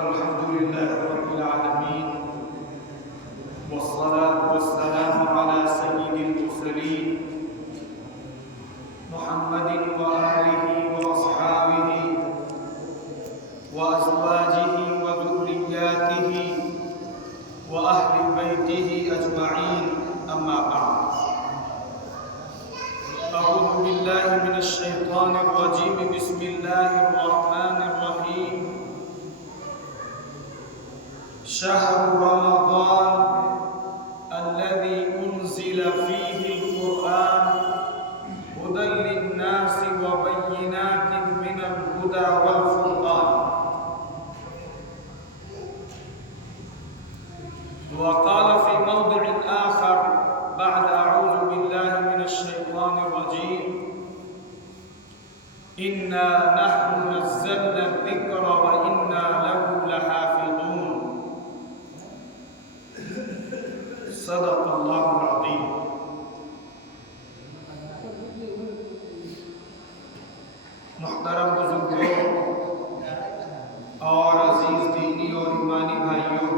الحمد لله رب العالمين والصلاة والسلام على سيد المرسلين محمد وآله وأصحابه وأزواجه وذرياته وأهل بيته أجمعين أما بعد أعوذ بالله من الشيطان الرجيم بسم الله الرحمن الرحيم شهر رمضان الذي أنزل فيه القرآن هدى للناس وبينات من الهدى والفرقان وقال في موضع آخر بعد أعوذ بالله من الشيطان الرجيم إنا نحن نزلنا الذكر وإنا له لحافظون صدق اللہ العظیم۔ محترم بزرگوں اور عزیز دینی اور ایمانی بھائیوں،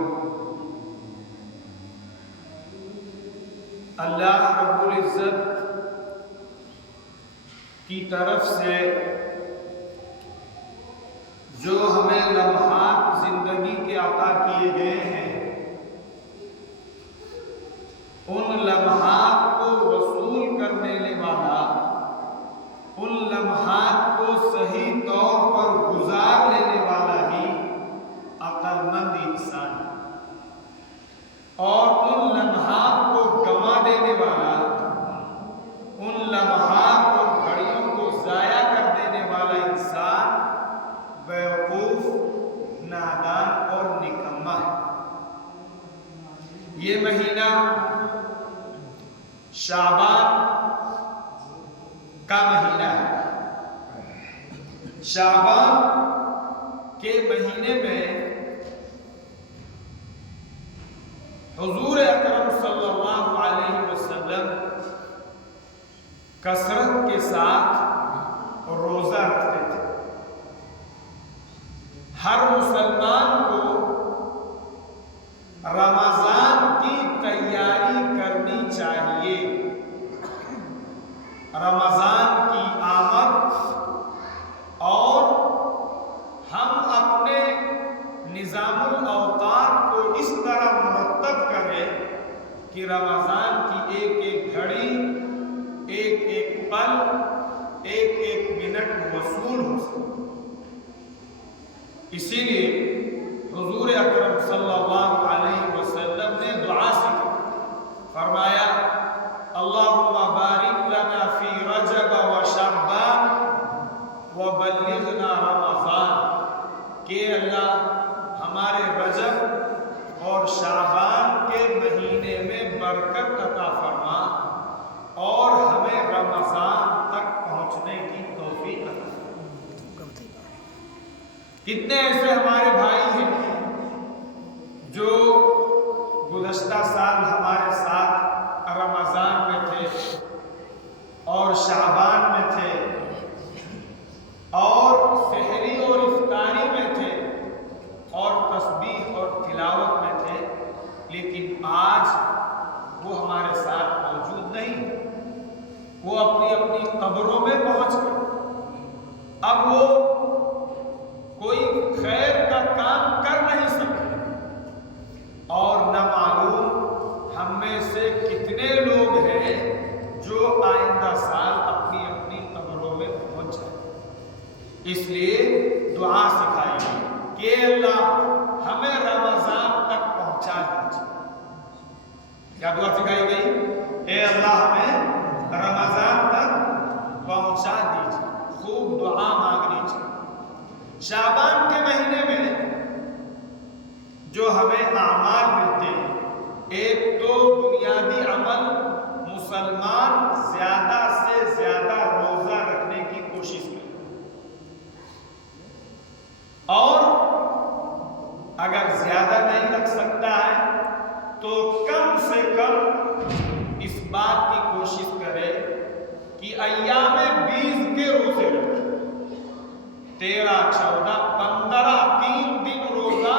اللہ رب العزت کی طرف سے جو ہمیں لمحات زندگی کے عطا کیے گئے ہیں، ان لمحات کو وصول کرنے والا، ان لمحات کو صحیح طور پر گزار لینے والا ہی عقل مند انسان ہے، اور ان لمحات کو گنوا دینے والا، ان لمحات اور گھڑیوں کو ضائع کر دینے والا انسان بیوقوف، نادان اور نکما ہے۔ یہ مہینہ شعبان کا مہینہ ہے۔ شعبان کے مہینے میں حضور اکرم صلی اللہ علیہ وسلم کثرت کے ساتھ روزہ رکھتے تھے۔ ہر مسلمان کو رمضان کی تیاری کرنی چاہیے۔ رمضان کی آمد اور ہم اپنے نظام الاوقات کو اس طرح مرتب کریں کہ رمضان کی ایک ایک گھڑی، ایک ایک پل، ایک ایک منٹ وصول ہو سکے۔ اسی لیے حضور اکرم صلی اللہ علیہ وسلم نے دعا سکھی، فرمایا اللہم بارک لنا فی رجب و شعبان وبلغنا رمضان، کہ اللہ ہمارے رجب اور شعبان کے مہینے میں برکت عطا فرما اور ہمیں رمضان تک پہنچنے کی توفیق عطا فرما۔ کتنے ایسے ہمارے بھائی ہیں جو گزشتہ سال ہمارے ساتھ رمضان میں تھے اور شعبان میں تھے اور سحری اور افطاری میں تھے اور تسبیح اور تلاوت میں تھے، لیکن آج وہ ہمارے ساتھ موجود نہیں۔ وہ اپنی اپنی قبروں میں پہنچ گئے۔ اب وہ کوئی خیر کا کام کر نہیں سکتے، اور نہ معلوم ہم میں سے کتنے لوگ ہیں جو آئندہ سال اپنی اپنی قبروں میں پہنچ جائیں۔ اس لیے دعا سکھائی کہ اللہ ہمیں رمضان تک پہنچا دیجیے۔ کیا دعا سکھائی گئی؟ اے اللہ ہمیں رمضان تک پہنچا دیجیے۔ خوب دعا مانگنی چاہیے۔ شعبان کے مہینے میں جو ہمیں اعمال ملتے ہیں، ایک تو بنیادی عمل مسلمان زیادہ سے زیادہ روزہ رکھنے کی کوشش کرے، اور اگر زیادہ نہیں رکھ سکتا ہے تو کم سے کم اس بات کی کوشش کرے کہ ایام 20 کے روزے رکھے، 13، 14، 15 3 دن روزہ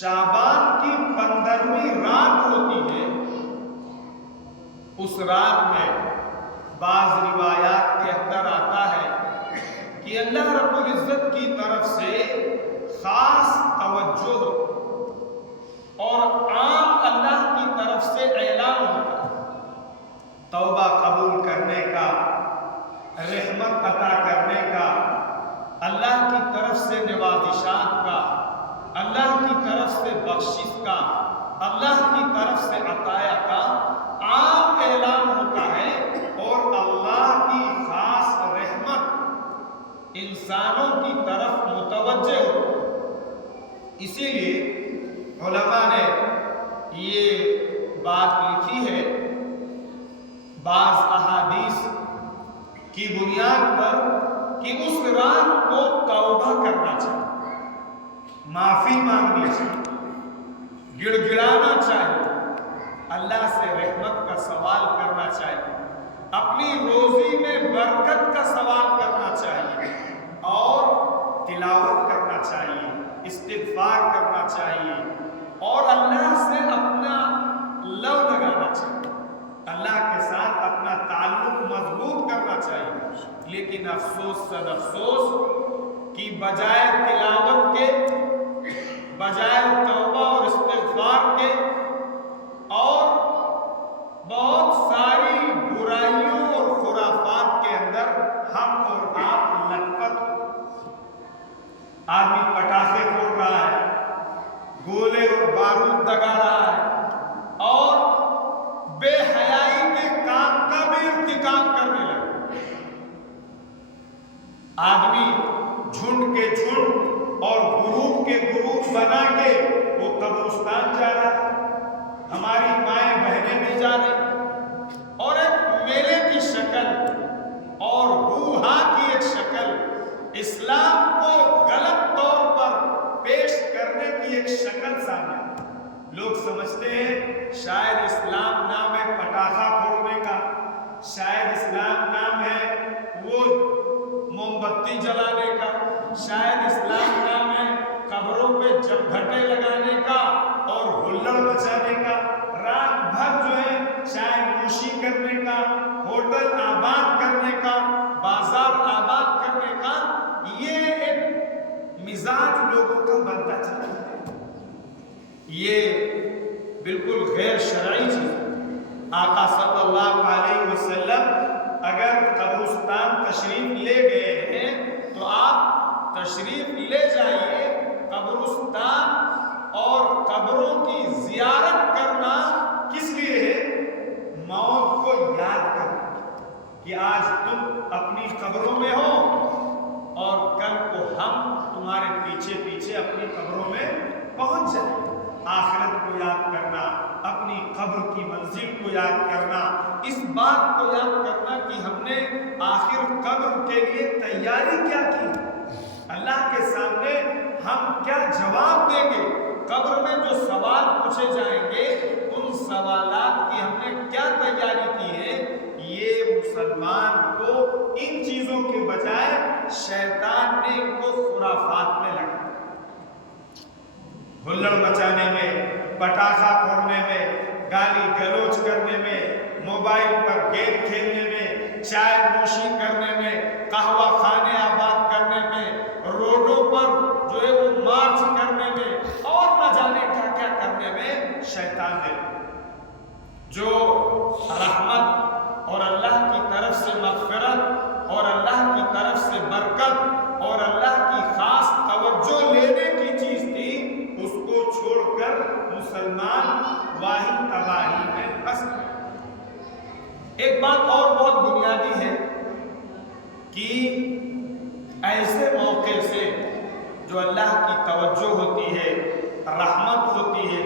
شعبان کی 15ویں رات ہوتی ہے، اس رات میں بعض روایات کے اندر آتا ہے کہ اللہ رب العزت کی طرف سے خاص توجہ اور عام اللہ کی طرف سے اعلان ہوتا ہے توبہ قبول کرنے کا، رحمت عطا کرنے کا، اللہ کی طرف سے نوازشات کا، اللہ کی طرف سے بخشش کا، اللہ کی طرف سے عطایا کا عام اعلان ہوتا ہے، اور اللہ کی خاص رحمت انسانوں کی طرف متوجہ ہوتی۔ اسی لیے علماء نے یہ بات لکھی ہے، بعض احادیث کی بنیاد پر، کہ اس رات کو توبہ کرنا چاہیے، معافی مانگنی چاہیے، گڑ گڑانا چاہیے، اللہ سے رحمت کا سوال کرنا چاہیے، اپنی روزی میں برکت کا سوال کرنا چاہیے، اور تلاوت کرنا چاہیے، استغفار کرنا چاہیے، اور اللہ سے اپنا لو لگانا چاہیے، اللہ کے ساتھ اپنا تعلق مضبوط کرنا چاہیے۔ لیکن افسوس صد افسوس کہ بجائے تلاوت کے، بجائے توبہ اور استغفار کے، اور بہت ساری برائیوں اور خرافات کے اندر ہم اور آپ لطفت۔ آدمی پٹاخے پھوڑ رہا ہے، گولے اور بارود دگا رہا ہے، اور بے حیائی کے کام کا بھی ارتکاب کرنے لگا۔ آدمی جھنڈ کے جھنڈ اور گروپ کے گروپ بنا کے وہ قبرستان جا رہا ہے، ہماری مائیں بہنیں بھی جا رہی، اور ایک میلے کی شکل اور ہو-ہا کی ایک شکل، اسلام کو غلط طور پر پیش کرنے کی ایک شکل سامنے۔ لوگ سمجھتے ہیں شاید اسلام نام ہے پٹاخہ پھوڑنے کا، شاید اسلام نام ہے وہ موم بتی جلانے کا، شاید اسلام نام ہے قبروں پہ جب گھٹے لگانے کا اور ہلڑ مچانے کا، رات بھر جو ہے چائے نوشی کرنے کا، ہوٹل آباد کرنے کا، بازار آباد کرنے کا، یہ ایک مزاج لوگوں کا بنتا چلا ہے۔ یہ بالکل غیر شرعی چیز ہے۔ آقا صلی اللہ علیہ وسلم اگر قبرستان تشریف لے گئے ہیں تو آپ تشریف لے جائیے۔ قبرستان اور قبروں کی زیارت کرنا کس لیے ہے؟ موت کو یاد کرنا، کہ آج تم اپنی قبروں میں ہو اور کل کو ہم تمہارے پیچھے پیچھے اپنی قبروں میں پہنچ جائیں۔ آخرت کو یاد کرنا، اپنی قبر کی منزل کو یاد کرنا، اس بات کو یاد کرنا کہ ہم نے آخر قبر کے لیے تیاری کیا کی، اللہ کے سامنے ہم کیا جواب دیں گے، قبر میں جو سوال پوچھے جائیں گے ان سوالات کی ہم نے کیا تیاری کی ہے۔ یہ مسلمان کو ان چیزوں کے بجائے شیطان نے ان کو خرافات میں لگا، ہلڑ مچانے میں، پٹاخہ پھوڑنے میں، گالی گلوچ کرنے میں، موبائل پر گیم کھیلنے میں، چائے نوشی کرنے میں، قہوہ خانے آباد کرنے میں، روڈوں پر جو ہے وہ مارچ کرنے میں، اور نہ جانے کیا کیا کرنے میں شیطان نے، جو رحمت اور اللہ کی طرف سے مغفرت اور اللہ کی طرف سے برکت اور اللہ کی خاص توجہ لینے کی چیز تھی، اس کو چھوڑ کر مسلمان واہی تباہی میں پھنس گئے۔ ایک بات اور بہت بنیادی ہے کہ ایسے موقع سے جو اللہ کی توجہ ہوتی ہے، رحمت ہوتی ہے،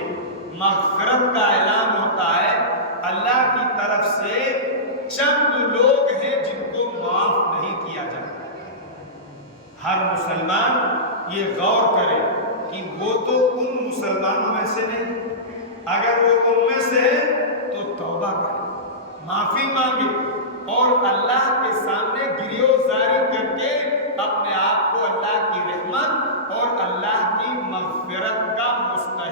مغفرت کا اعلان ہوتا ہے، اللہ کی طرف سے چند لوگ ہیں جن کو معاف نہیں کیا جاتا۔ ہر مسلمان یہ غور کرے کہ وہ تو ان مسلمانوں میں سے نہیں، اگر وہ ان میں سے ہے تو توبہ کرے، معافی مانگے اور اللہ کے سامنے گریوزاری کر کے اپنے آپ کو اللہ کی رحمت اور اللہ کی مغفرت کا مستحق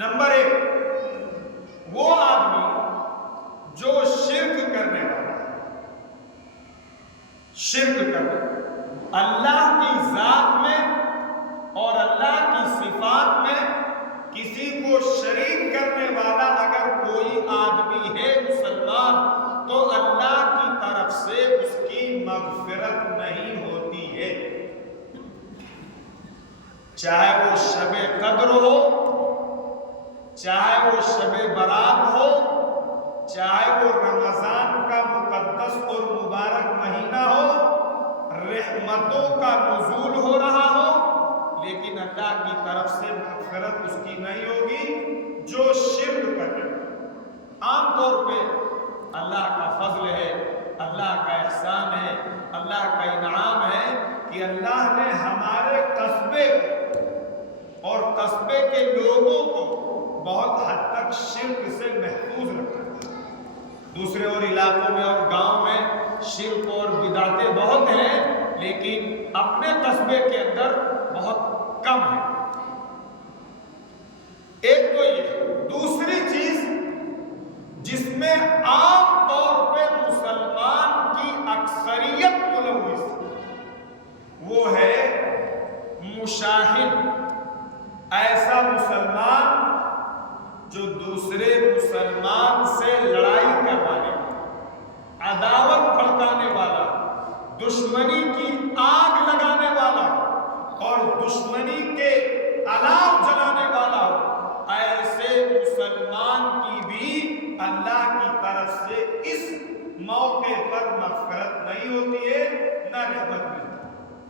نمبر 1 وہ آدمی جو شرک کرنے والا ہے، شرک کرنے اللہ کی ذات میں اور اللہ کی صفات میں کسی کو شریک کرنے والا اگر کوئی آدمی ہے مسلمان تو اللہ کی طرف سے اس کی مغفرت نہیں ہوتی ہے، چاہے وہ شب قدر ہو، چاہے وہ شب برات ہو، چاہے وہ رمضان کا مقدس اور مبارک مہینہ ہو، رحمتوں کا نزول ہو رہا ہو، لیکن اللہ کی طرف سے مغفرت اس کی نہیں ہوگی جو شرک کرے۔ عام طور پہ اللہ کا فضل ہے، اللہ کا احسان ہے، اللہ کا انعام ہے کہ اللہ نے ہمارے قصبے اور قصبے کے لوگوں کو بہت حد تک شرک سے محفوظ رکھا ہے۔ دوسرے اور علاقوں میں اور گاؤں میں شرک اور بدعتیں بہت ہیں، لیکن اپنے قصبے کے اندر بہت کم ہے۔ ایک تو یہ، دوسری چیز جس میں عام طور پہ مسلمان کی اکثریت ملوث وہ ہے مشاہد، ایسا مسلمان جو دوسرے مسلمان سے لڑائی کروانے والا، عداوت بھڑکانے والا، دشمنی کی آگ لگانے والا اور دشمنی کے الاؤ جلانے والا، ایسے مسلمان کی بھی اللہ کی طرف سے اس موقع پر مغفرت نہیں ہوتی ہے، نہ رحمت ملتی۔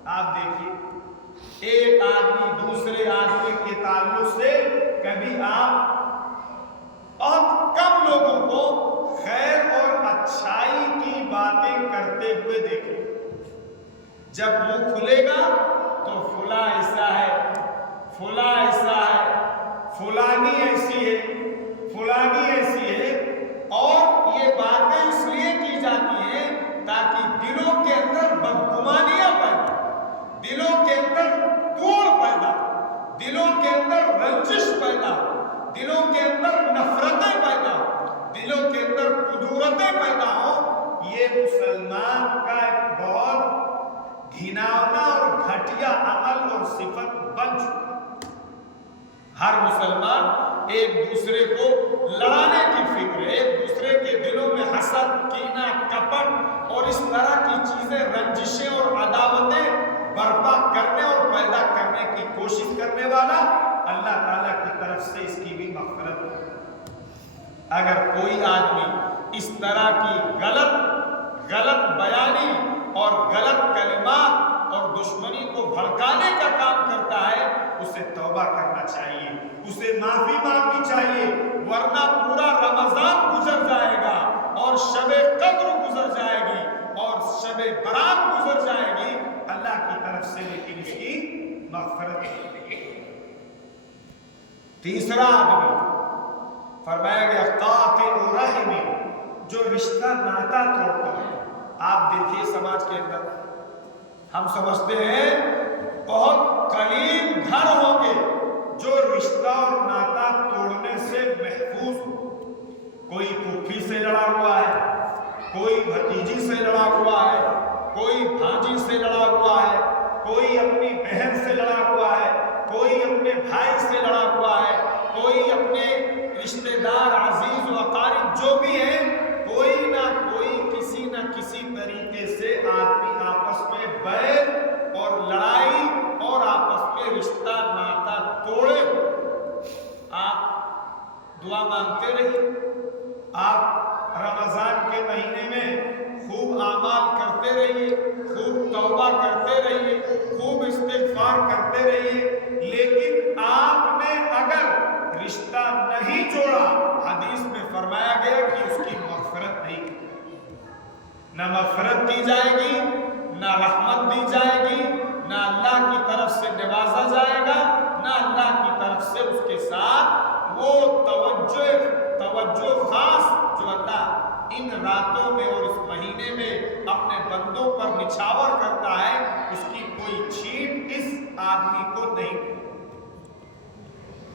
آپ دیکھیے ایک آدمی دوسرے آدمی کے تعلق سے کبھی آپ بہت کم لوگوں کو خیر اور اچھائی کی باتیں کرتے ہوئے دیکھیں، جب منہ کھلے گا تو فلاں ایسا ہے، فلاں ایسا ہے، فلانی ایسی ہے، فلانی ایسی ہے، اور یہ باتیں اس لیے کی جاتی ہیں تاکہ دلوں کے اندر بدگمانیاں پیدا، دلوں کے اندر توڑ پیدا، دلوں کے اندر رنجش پیدا، دلوں کے اندر نفرتیں پیدا، دلوں کے اندر قدورتیں پیدا ہوں۔ یہ مسلمان کا ایک بہت گھناؤنا اور گھٹیا عمل اور صفت بن چکا۔ ہر مسلمان ایک دوسرے کو لڑانے کی فکر ہے، ایک دوسرے کے دلوں میں حسد، کینہ، کپٹ اور اس طرح کی چیزیں، رنجشیں اور عداوتیں برپا کرنے اور پیدا کرنے کی کوشش کرنے والا، اللہ تعالیٰ کی طرف سے اس کی بھی مغفرت ہے۔ اگر کوئی آدمی اس طرح کی غلط بیانی اور غلط کلمات اور دشمنی کو بھڑکانے کا کام کرتا ہے، اسے توبہ کرنا چاہیے، اسے معافی مانگنی چاہیے، ورنہ پورا رمضان گزر جائے گا اور شب قدر گزر جائے گی اور شب برات گزر جائے گی اللہ کی طرف سے، لیکن اس کی مغفرت نہیں۔ تیسرا آدمی فرمایا گیا قاطع الرحم، جو رشتہ ناتا توڑتا ہے۔ آپ دیکھیے سماج کے اندر ہم سمجھتے ہیں بہت قلیل گھر ہوں گے جو رشتہ اور ناتا توڑنے سے محفوظ ہو۔ کوئی پھوپھی سے لڑا ہوا ہے، کوئی بھتیجی سے لڑا ہوا ہے، کوئی بھانجی سے لڑا ہوا ہے، کوئی اپنی بہن سے لڑا ہوا ہے، کوئی اپنے بھائی سے لڑا ہوا ہے، کوئی اپنے رشتہ دار عزیز و اقارب جو بھی ہیں، کوئی نہ کوئی کسی نہ کسی طریقے سے آدمی آپس میں بیر اور لڑائی اور آپس میں رشتہ ناتا توڑے۔ آپ دعا مانگتے رہیے، آپ رمضان کے مہینے میں خوب اعمال کرتے رہیے، خوب توبہ کرتے رہیے، خوب استغفار کرتے رہیے، لیکن آپ نے اگر رشتہ نہیں جوڑا، حدیث میں فرمایا گیا کہ اس کی مغفرت نہیں کی، نہ مغفرت کی جائے گی، نہ رحمت دی جائے گی، نہ اللہ کی طرف سے نوازا جائے گا، نہ اللہ کی طرف سے اس کے ساتھ وہ توجہ خاص جو اللہ ان راتوں میں اور اس مہینے میں اپنے بندوں پر نچھاور کرتا ہے، اس کی کوئی چھیٹ اس آدمی کو نہیں۔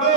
2,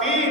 3,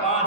5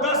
10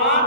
8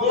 2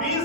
20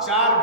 4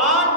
8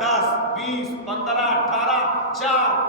10, 20, 15, 18, 4,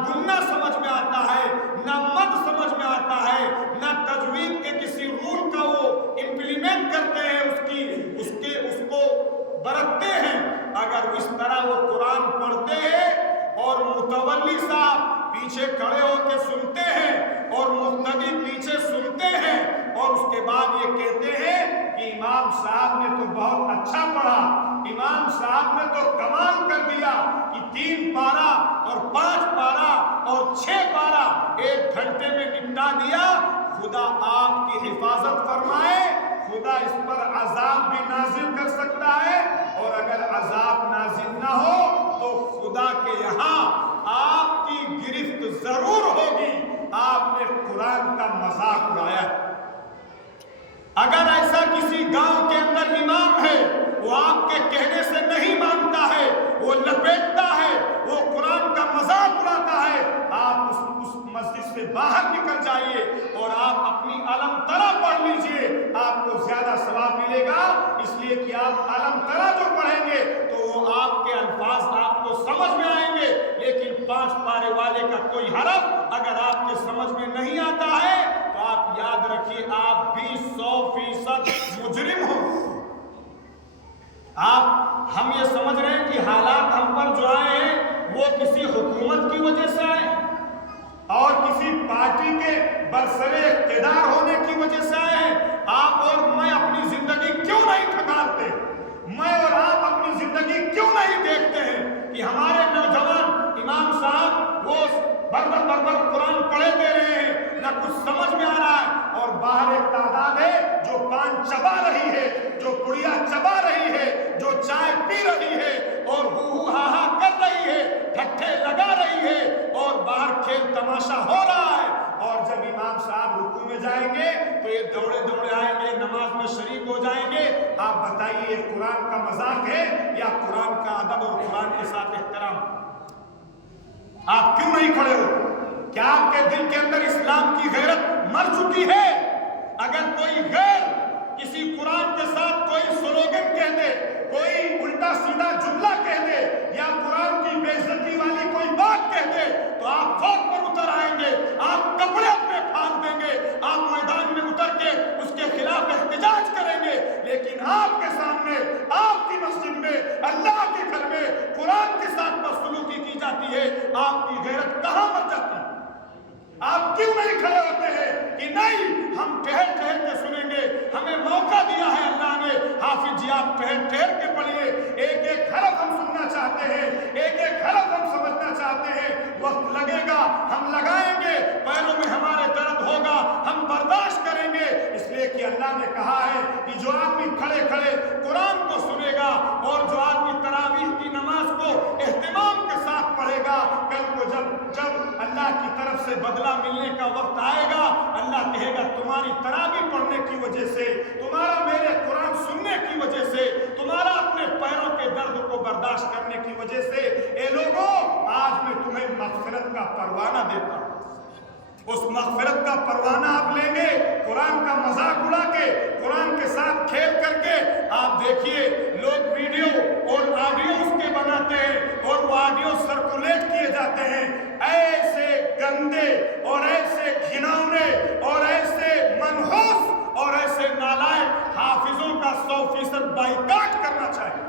گننا سمجھ میں آتا ہے، نہ مد سمجھ میں آتا ہے، نہ تجوید کے کسی رول کا وہ امپلیمنٹ کرتے ہیں، اس کو برتتے ہیں، اگر اس طرح وہ قرآن پڑھتے ہیں اور متولی صاحب پیچھے کھڑے ہو کے سنتے ہیں اور مقتدی پیچھے سنتے ہیں اور اس کے بعد یہ کہتے ہیں کہ امام صاحب نے تو بہت اچھا پڑھا، امام صاحب نے تو کمال کر دیا کہ 3 پارہ اور 5 پارہ اور 6 پارہ 1 گھنٹے میں نپٹا دیا، خدا آپ کی حفاظت فرمائے، خدا اس پر عذاب بھی نازل کر سکتا ہے، اور اگر عذاب نازل نہ ہو تو خدا کے یہاں آپ کی گرفت ضرور ہوگی، آپ نے قرآن کا مذاق اڑایا ہے۔ اگر ایسا کسی گاؤں کے اندر امام ہے، وہ آپ کے کہنے سے نہیں مانتا ہے، وہ لپیٹتا ہے، وہ قرآن کا مذاق اڑاتا ہے، آپ اس مسجد سے باہر نکل جائیے اور آپ اپنی علم ترا پڑھ لیجئے، آپ کو زیادہ ثواب ملے گا، اس لیے کہ آپ علم ترا جو پڑھیں گے تو وہ آپ کے الفاظ آپ کو سمجھ میں آئیں گے، لیکن 5 پارے والے کا کوئی حرف اگر آپ کے سمجھ میں نہیں آتا ہے تو آپ یاد رکھیے آپ بھی 100% مجرم ہو۔ ہم یہ سمجھ رہے ہیں کہ حالات ہم پر جو آئے ہیں وہ کسی حکومت کی وجہ سے آئے اور کسی پارٹی کے برسر اقتدار ہونے کی وجہ سے آئے ہیں۔ آپ اور میں اپنی زندگی کیوں نہیں کھنگالتے؟ میں اور آپ اپنی زندگی کیوں نہیں دیکھتے ہیں کہ ہمارے نوجوان امام صاحب وہ بربر قرآن پڑھے دے رہے ہیں، نہ کچھ سمجھ میں آ رہا ہے، اور باہر ایک تعداد ہے جو پان چبا رہی ہے، جو پڑیا چبا رہی ہے، جو چائے پی رہی ہے اور ہو ہا ہا کر رہی ہے، ٹھٹھے لگا رہی ہے، اور باہر کھیل تماشا ہو رہا ہے، اور جب امام صاحب رکوع میں جائیں گے تو یہ دوڑے دوڑے آئیں گے، نماز میں شریک ہو جائیں گے۔ آپ بتائیے یہ قرآن کا مذاق ہے یا قرآن کا ادب اور قرآن کے ساتھ احترام؟ آپ کیوں نہیں کھڑے ہو؟ کیا آپ کے دل کے اندر اسلام کی غیرت مر چکی ہے؟ اگر کوئی غیر کسی قرآن کے ساتھ کوئی سلوگن کہہ دے، کوئی الٹا سیدھا جملہ کہہ دے یا قرآن کی بے عزتی والی کوئی بات کہہ دے تو آپ فوق پر اتر آئیں گے، آپ کپڑے اپنے پھاڑ دیں گے، آپ میدان میں اتر کے اس کے خلاف احتجاج کریں گے، لیکن آپ کے سامنے آپ کی مسجد میں اللہ کے گھر میں قرآن کے ساتھ بدسلوکی کی جاتی ہے، آپ کی غیرت کہاں مر جاتی ہے؟ آپ کیوں نہیں کھڑے ہوتے ہیں کہ نہیں ہم ٹھہر ٹھہر کے سنیں گے، ہمیں موقع دیا ہے اللہ نے، حافظ جی آپ ٹھہر ٹھہر کے پڑھیے، ایک ایک حرف ہم سننا چاہتے ہیں، ایک ایک حرف ہم سمجھنا چاہتے ہیں، وقت لگے گا ہم لگائیں گے، پیروں میں ہمارے درد ہوگا ہم برداشت کریں گے، اس لیے کہ اللہ نے کہا ہے کہ جو آدمی کھڑے کھڑے قرآن کو سنے گا اور جو آدمی تراویح کی نماز کو اہتمام کے ساتھ پڑھے گا، کل کو جب اللہ کی طرف سے بدلہ ملنے کا وقت آئے گا، اللہ کہے گا تمہاری تراویح پڑھنے کی وجہ سے، تمہارا میرے قرآن سننے کی وجہ سے، تمہارا اپنے پیروں کے درد کو برداشت کرنے کی وجہ سے، اے لوگوں آج میں تمہیں مغفرت کا پروانہ دیتا ہوں۔ اس مغفرت کا پروانہ آپ لیں گے قرآن کا مذاق اڑا کے، قرآن کے ساتھ کھیل کر کے۔ آپ دیکھیے لوگ ویڈیو اور آڈیو اس کے بناتے ہیں اور وہ آڈیو سرکولیٹ کیے جاتے ہیں، ایسے گندے اور ایسے گھناؤنے اور ایسے منحوس اور ایسے نالائق حافظوں کا 100% بائیکاٹ کرنا چاہیے۔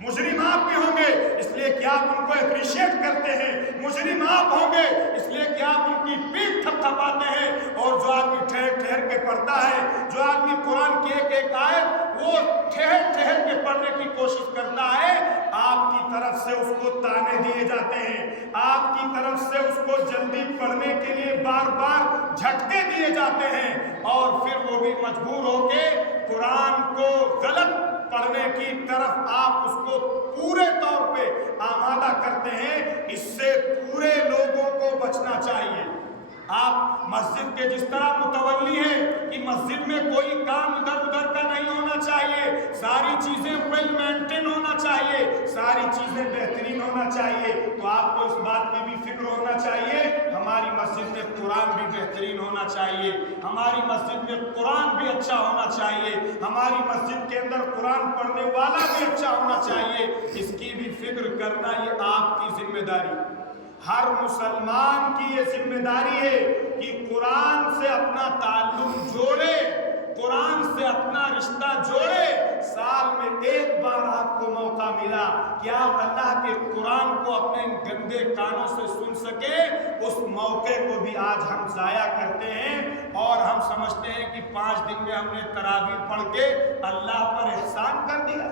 مجرم آپ بھی ہوں گے اس لیے کہ آپ ان کو اپریشیٹ کرتے ہیں، مجرم آپ ہوں گے اس لیے کہ آپ ان کی پیٹھ تھپتھپاتے ہیں، اور جو آدمی ٹھہر ٹھہر کے پڑھتا ہے، جو آدمی قرآن کی ایک ایک آیت وہ ٹھہر ٹھہر کے پڑھنے کی کوشش کرتا ہے، آپ کی طرف سے اس کو تانے دیے جاتے ہیں، آپ کی طرف سے اس کو جلدی پڑھنے کے لیے بار بار جھٹکے دیے جاتے ہیں، اور پھر وہ بھی مجبور ہو کے قرآن کو غلط پڑھنے کی طرف آپ اس کو پورے طور پہ آمادہ کرتے ہیں۔ اس سے پورے لوگوں کو بچنا چاہیے۔ آپ مسجد کے جس طرح متولی ہیں کہ مسجد میں کوئی کام ادھر ادھر کا نہیں ہونا چاہیے، ساری چیزیں ویل مینٹین ہونا چاہیے، ساری چیزیں بہترین ہونا چاہیے، تو آپ کو اس بات کی بھی فکر ہونا چاہیے ہماری مسجد میں قرآن بھی بہترین ہونا چاہیے، ہماری مسجد میں قرآن بھی اچھا ہونا چاہیے، ہماری مسجد کے اندر قرآن پڑھنے والا بھی اچھا ہونا چاہیے۔ اس کی بھی فکر کرنا یہ آپ کی ذمہ داری۔ ہر مسلمان کی یہ ذمہ داری ہے کہ قرآن سے اپنا تعلق جوڑے، قرآن سے اپنا رشتہ جوڑے۔ سال میں ایک بار آپ کو موقع ملا کہ آپ اللہ کے قرآن کو اپنے گندے کانوں سے سن سکے، اس موقع کو بھی آج ہم ضائع کرتے ہیں اور ہم سمجھتے ہیں کہ 5 دن میں ہم نے تراویح پڑھ کے اللہ پر احسان کر دیا۔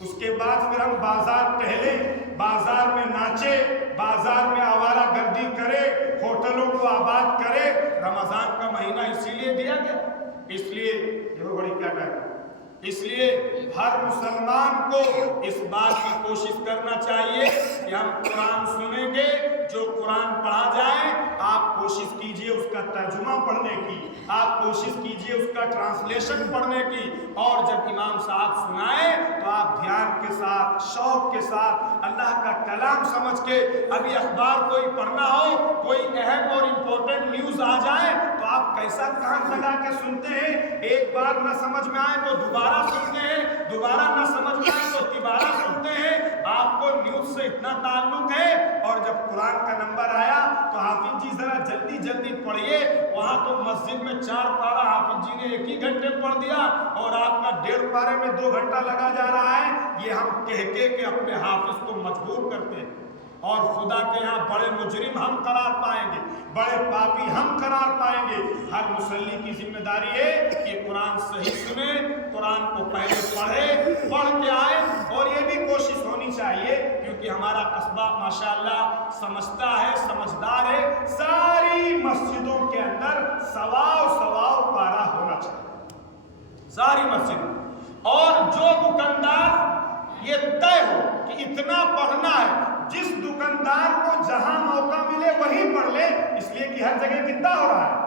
اس کے بعد پھر ہم بازار ٹہلے، بازار میں ناچے، بازار میں آوارہ گردی کرے، ہوٹلوں کو آباد کرے۔ رمضان کا مہینہ اسی لیے دیا گیا، اس لیے دیکھو بڑی کیا کہہ رہا، اس لیے ہر مسلمان کو اس بات کی کوشش کرنا چاہیے کہ ہم قرآن سنیں گے، جو قرآن پڑھا جائے آپ کوشش کیجئے اس کا ترجمہ پڑھنے کی، آپ کوشش کیجئے اس کا ٹرانسلیشن پڑھنے کی، اور جب امام صاحب سنائیں تو آپ دھیان کے ساتھ، شوق کے ساتھ اللہ کا کلام سمجھ کے، ابھی اخبار کوئی پڑھنا ہو، کوئی اہم اور امپورٹنٹ نیوز آ جائے تو آپ کیسا کان لگا کے سنتے ہیں، ایک بار نہ سمجھ میں آئے تو دوبارہ سنتے ہیں، دوبارہ نہ سمجھ میں آئے تو تیبارہ سنتے ہیں۔ آپ کو نیوز سے اتنا تعلق ہے، اور جب قرآن کا نمبر آیا تو حافظ جی ذرا جلدی جلدی پڑھیے، وہاں تو مسجد میں 4 پارہ حافظ جی نے 1 ہی گھنٹے پڑھ دیا اور آپ کا 1.5 پارے میں 2 گھنٹہ لگا جا رہا ہے۔ یہ ہم کہہ کے اپنے حافظ کو مجبور کرتے ہیں، اور خدا کے ہاں بڑے مجرم ہم قرار پائیں گے، بڑے پاپی ہم قرار پائیں گے۔ ہر مصلی کی ذمہ داری ہے کہ قرآن صحیح سنے، قرآن کو پہلے پڑھ کے آئے، اور یہ بھی کوشش ہونی چاہیے کیونکہ ہمارا قصبہ ماشاءاللہ سمجھتا ہے، سمجھدار ہے، ساری مسجدوں کے اندر 100 پارہ ہونا چاہیے، ساری مسجدوں، اور جو دکاندار یہ طے ہو کہ اتنا پڑھنا ہے، جس دکاندار کو جہاں موقع ملے وہیں پڑھ لے، اس لیے کہ ہر جگہ کتنا ہو رہا ہے،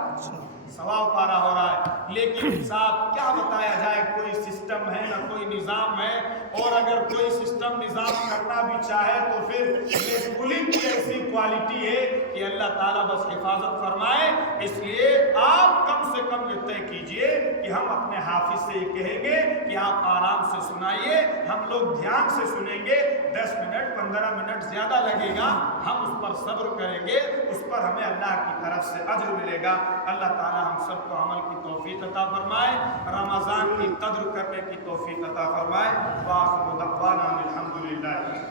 100 پارہ ہو رہا ہے۔ لیکن صاحب کیا بتایا جائے، کوئی سسٹم ہے نہ کوئی نظام ہے، اور اگر کوئی سسٹم نظام کرنا بھی چاہے تو پھر یہ پولنگ کی ایسی کوالٹی ہے کہ اللہ تعالیٰ بس حفاظت فرمائے۔ اس لیے آپ کم سے کم یہ طے کیجئے کہ ہم اپنے حافظ سے یہ کہیں گے کہ آپ آرام سے سنائیے، ہم لوگ دھیان سے سنیں گے، 10 منٹ 15 منٹ زیادہ لگے گا، ہم اس پر صبر کریں گے، اس پر ہمیں اللہ کی طرف سے اجر ملے گا۔ اللہ تعالیٰ ہم سب کو عمل کی توفیق عطا فرمائے، رمضان کی قدر کرنے کی توفیق عطا فرمائے۔ وآخر دعوانا الحمدللہ۔